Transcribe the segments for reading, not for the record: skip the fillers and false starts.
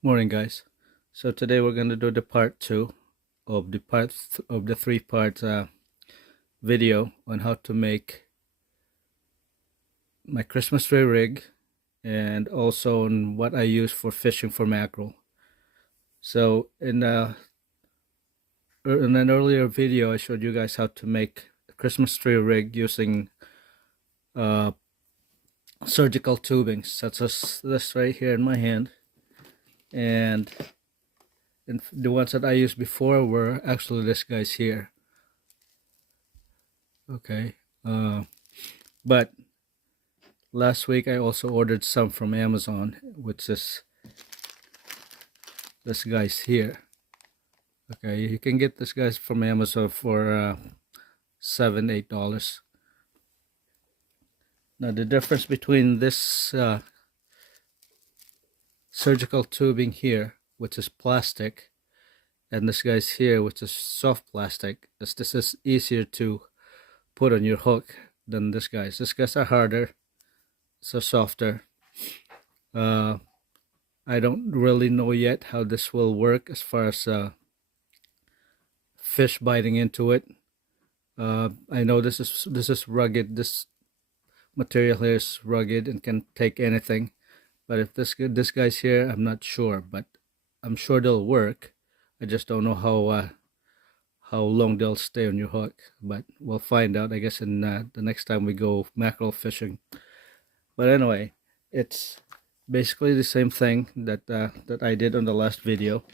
Morning, guys. So today we're going to do the part two of the three-part video on how to make my Christmas tree rig, and also on what I use for fishing for mackerel. So in an earlier video, I showed you guys how to make a Christmas tree rig using uh, surgical tubing, such as this right here in my hand, and the ones that I used before were actually this guys here. Okay. But last week I also ordered some from Amazon, which is this guy's here. Okay, you can get this guys from Amazon for $7-8. Now the difference between this surgical tubing here, which is plastic, and this guy's here, which is soft plastic, is this is easier to put on your hook than this guy's. This guys are harder, so softer. I don't really know yet how this will work as far as fish biting into it. I know this is rugged. This material here is rugged and can take anything. But if this guy's here, I'm not sure. But I'm sure they'll work. I just don't know how long they'll stay on your hook. But we'll find out, I guess, in the next time we go mackerel fishing. But anyway, it's basically the same thing that that I did on the last video.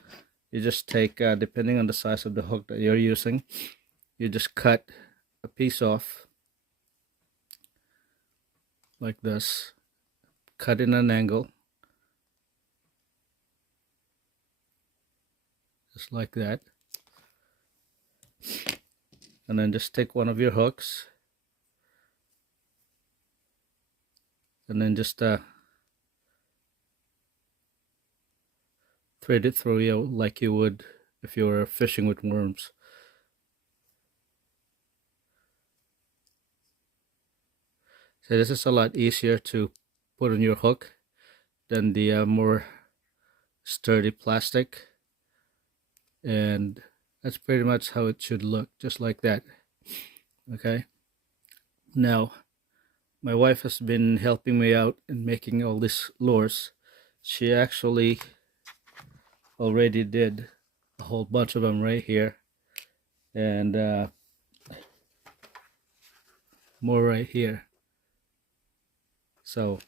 You just take, depending on the size of the hook that you're using, you just cut a piece off like this, cut in an angle, just like that, and then just take one of your hooks and then just thread it through you like you would if you were fishing with worms. So this is a lot easier to put on your hook than the more sturdy plastic, and that's pretty much how it should look, just like that. Okay, now my wife has been helping me out in making all these lures. She actually already did a whole bunch of them right here, and more right here. So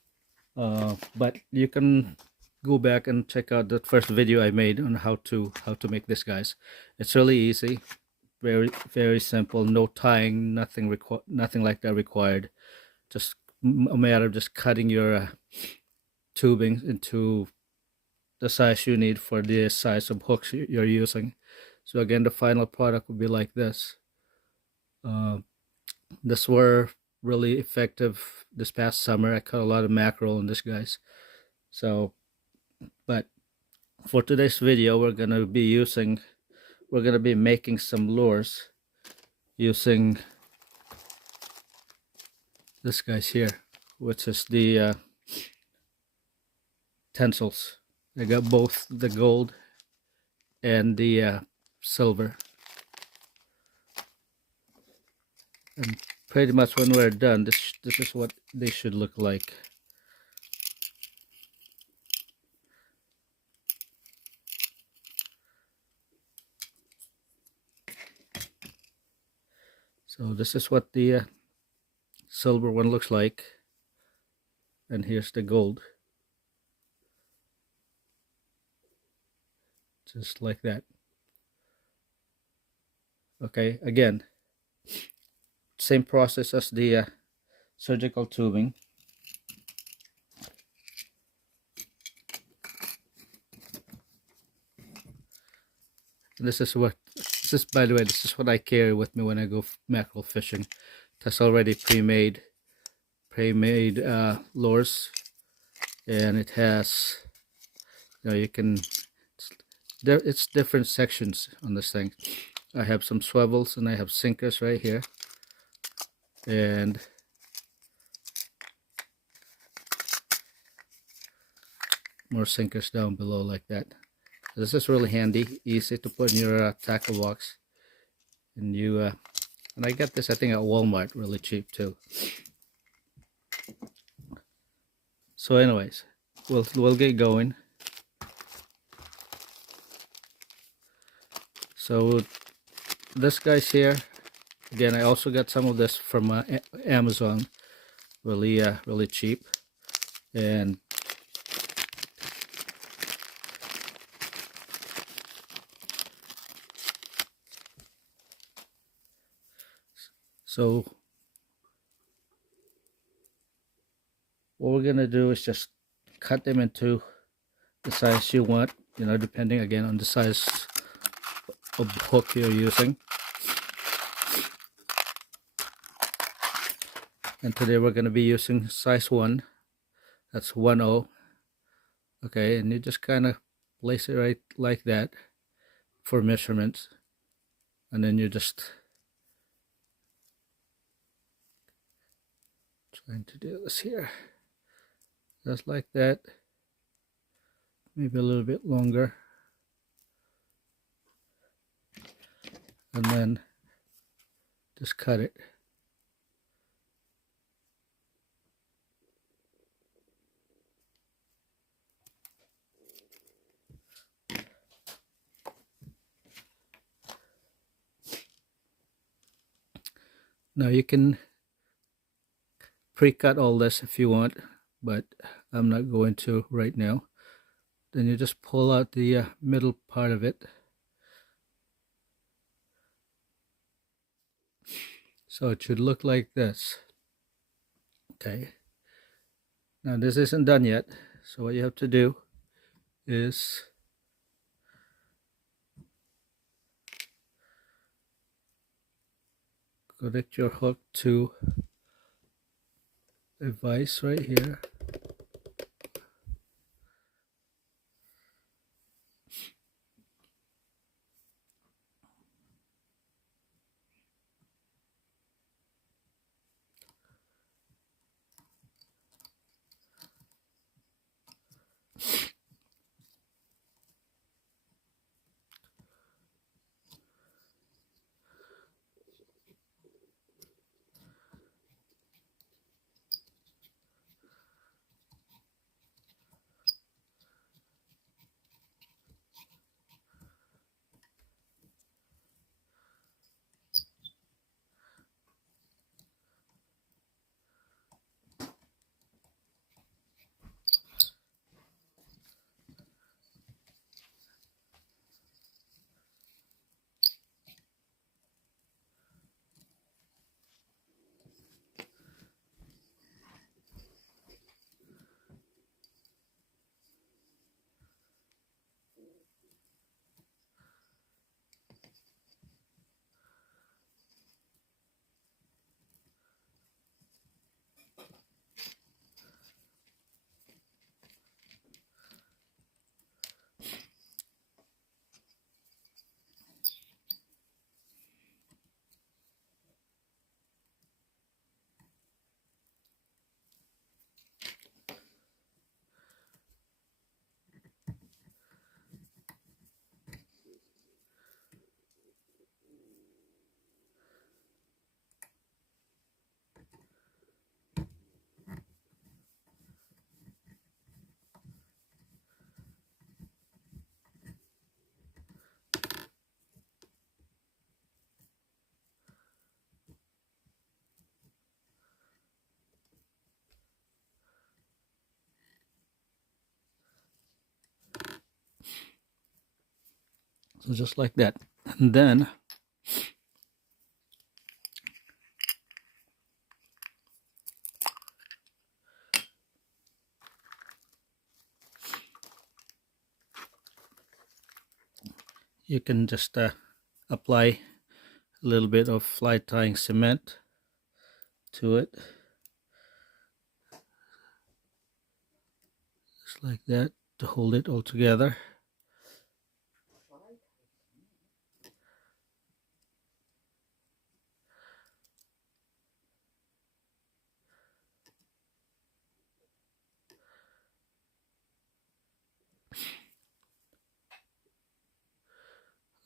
but you can go back and check out that first video I made on how to make this, guys. It's really easy, very simple, no tying, nothing like that required. Just a matter of just cutting your tubing into the size you need for the size of hooks you're using. So again, the final product will be like this. This were really effective this past summer. I caught a lot of mackerel in this, guys. So, but for today's video, we're gonna be making some lures using this guy's here, which is the tensils. I got both the gold and the silver, and pretty much when we're done, this is what they should look like. So this is what the silver one looks like, and here's the gold, just like that. Okay, again, same process as the surgical tubing. And this is, by the way, this is what I carry with me when I go mackerel fishing. That's already pre-made lures, and it has, you can, it's different sections on this thing. I have some swivels and I have sinkers right here, and more sinkers down below like that. This is really handy, easy to put in your tackle box. And I got this I think at Walmart, really cheap too. So anyways, we'll get going. So this guy's here. Again, I also got some of this from Amazon, really cheap. And so what we're gonna do is just cut them into the size you want, depending again on the size of hook you're using. And today we're going to be using size 1. That's 1/0. Okay, and you just kind of place it right like that for measurements. And then you just trying to do this here. Just like that. Maybe a little bit longer. And then just cut it. Now you can pre-cut all this if you want, but I'm not going to right now. Then you just pull out the middle part of it. So it should look like this. Okay. Now this isn't done yet. So what you have to do is connect your hook to a vise right here. So just like that. And then you can just apply a little bit of fly tying cement to it. Just like that to hold it all together.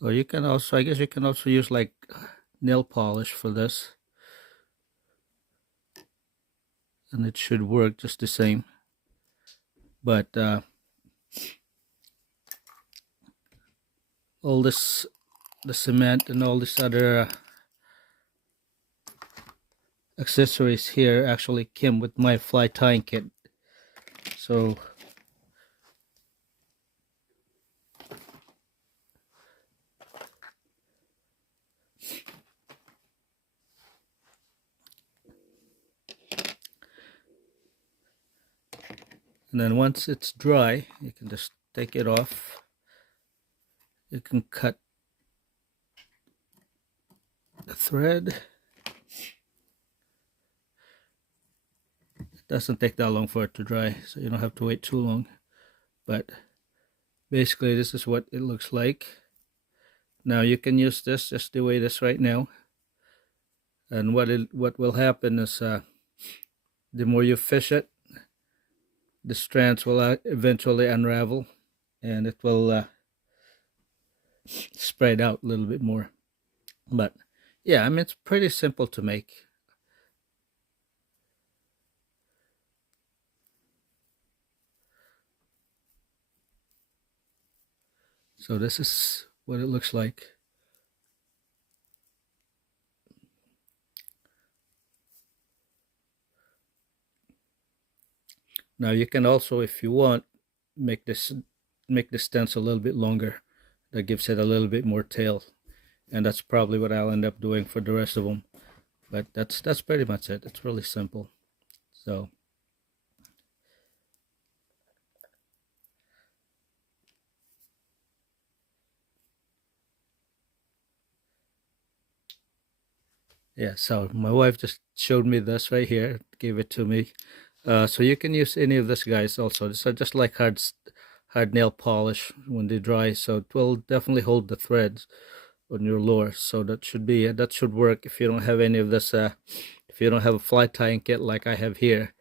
Or you can also, I guess you can also use like nail polish for this, and it should work just the same. But all this, the cement and all this other accessories here actually came with my fly tying kit. So and then once it's dry, you can just take it off. You can cut the thread. It doesn't take that long for it to dry, so you don't have to wait too long. But basically this is what it looks like. Now you can use this just the way it is right now, and what will happen is the more you fish it, the strands will eventually unravel, and it will spread out a little bit more. But yeah, I mean, it's pretty simple to make. So this is what it looks like. Now you can also, if you want, make the stencil a little bit longer. That gives it a little bit more tail, and that's probably what I'll end up doing for the rest of them. But that's pretty much it. It's really simple. So yeah, so my wife just showed me this right here, gave it to me. So you can use any of this, guys. Also, these are just like hard nail polish when they dry, so it will definitely hold the threads on your lure. So that should work if you don't have any of this. If you don't have a fly tying kit like I have here,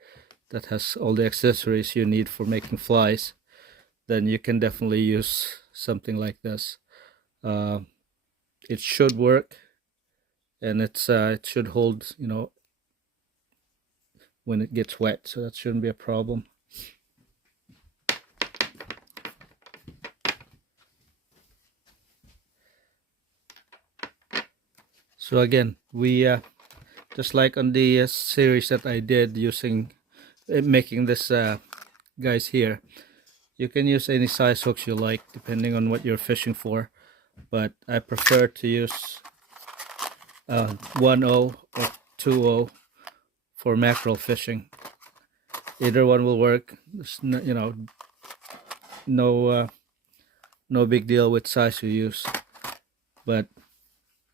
that has all the accessories you need for making flies, then you can definitely use something like this. It should work, and it should hold, when it gets wet, so that shouldn't be a problem. So again, we just like on the series that I did using making this guys here, you can use any size hooks you like depending on what you're fishing for, but I prefer to use 1/0 or 2/0 for mackerel fishing. Either one will work. There's no big deal with size you use. But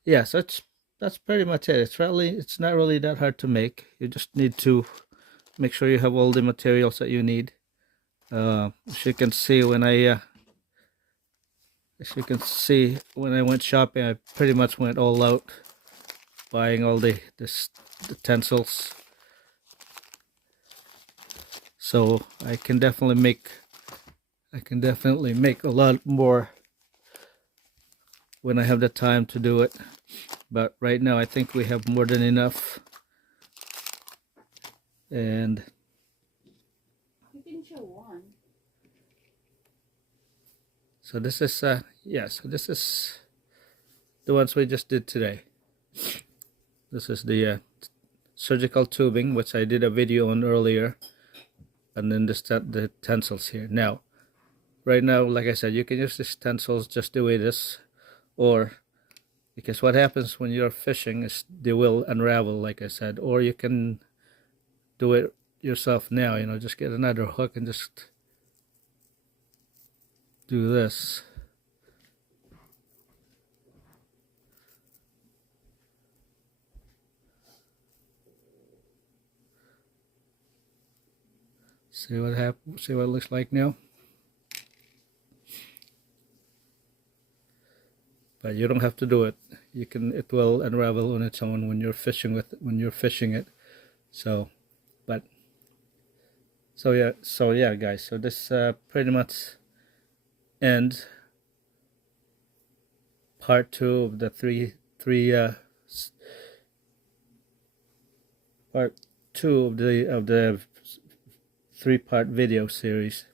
yeah, so that's pretty much it. It's not really that hard to make. You just need to make sure you have all the materials that you need. As you can see, when I went shopping, I pretty much went all out buying all the utensils. So I can definitely make a lot more when I have the time to do it. But right now I think we have more than enough. And you can show one. So this is so this is the ones we just did today. This is the surgical tubing, which I did a video on earlier, and then the utensils here. Now, right now, like I said, you can use these utensils just the way this, or because what happens when you're fishing is they will unravel, like I said, or you can do it yourself now. Just get another hook and just do this. See what it looks like now. But you don't have to do it. It will unravel on its own when you're fishing it. So yeah, guys, so this pretty much ends part 2 of the part 2 of the 3-part video series.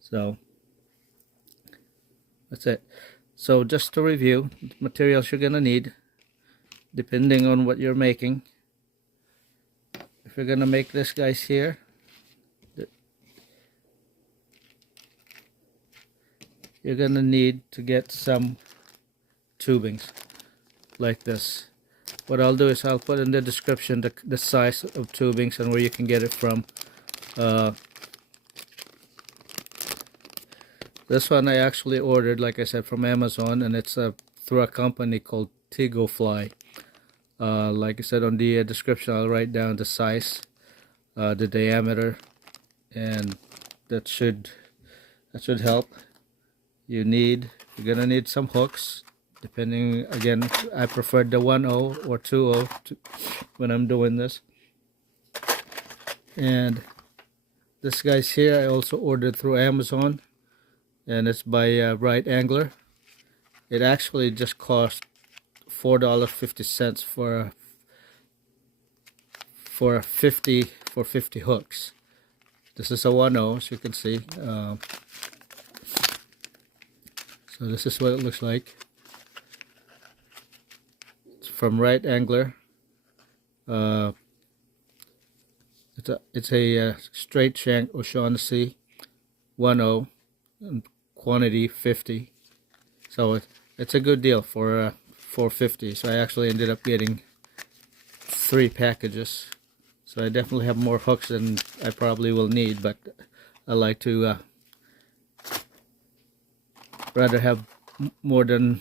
So that's it. So just to review, the materials you're gonna need, depending on what you're making. If you're gonna make this guys here, you're gonna need to get some tubings like this. What I'll do is I'll put in the description the size of tubings and where you can get it from. This one I actually ordered, like I said, from Amazon, and it's through a company called Fly. Like I said on the description, I'll write down the size, the diameter, and that should help. You're gonna need some hooks, depending. Again, I prefer the 1/0 or 2/0 when I'm doing this. And this guy's here I also ordered through Amazon, and it's by Right Angler. It actually just cost $4.50 for 50 hooks. This is a 1/0, as you can see. So this is what it looks like. It's from Right Angler. It's a straight shank O'Shaughnessy 1/0, and quantity 50. So it's a good deal for $4.50. So I actually ended up getting 3 packages. So I definitely have more hooks than I probably will need, but I like to rather have more than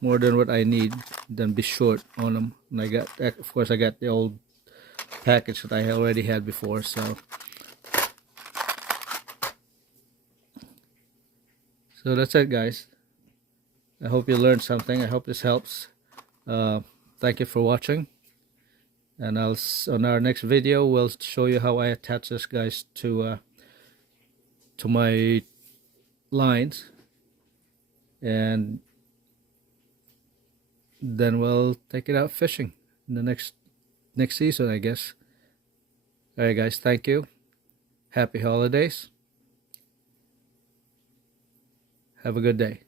what I need than be short on them. And I got, of course, I got the old package that I already had before. So that's it, guys. I hope you learned something. I hope this helps. Thank you for watching, and on our next video we'll show you how I attach this guys to my lines, and then we'll take it out fishing in the next season, I guess. Alright guys, thank you. Happy holidays. Have a good day.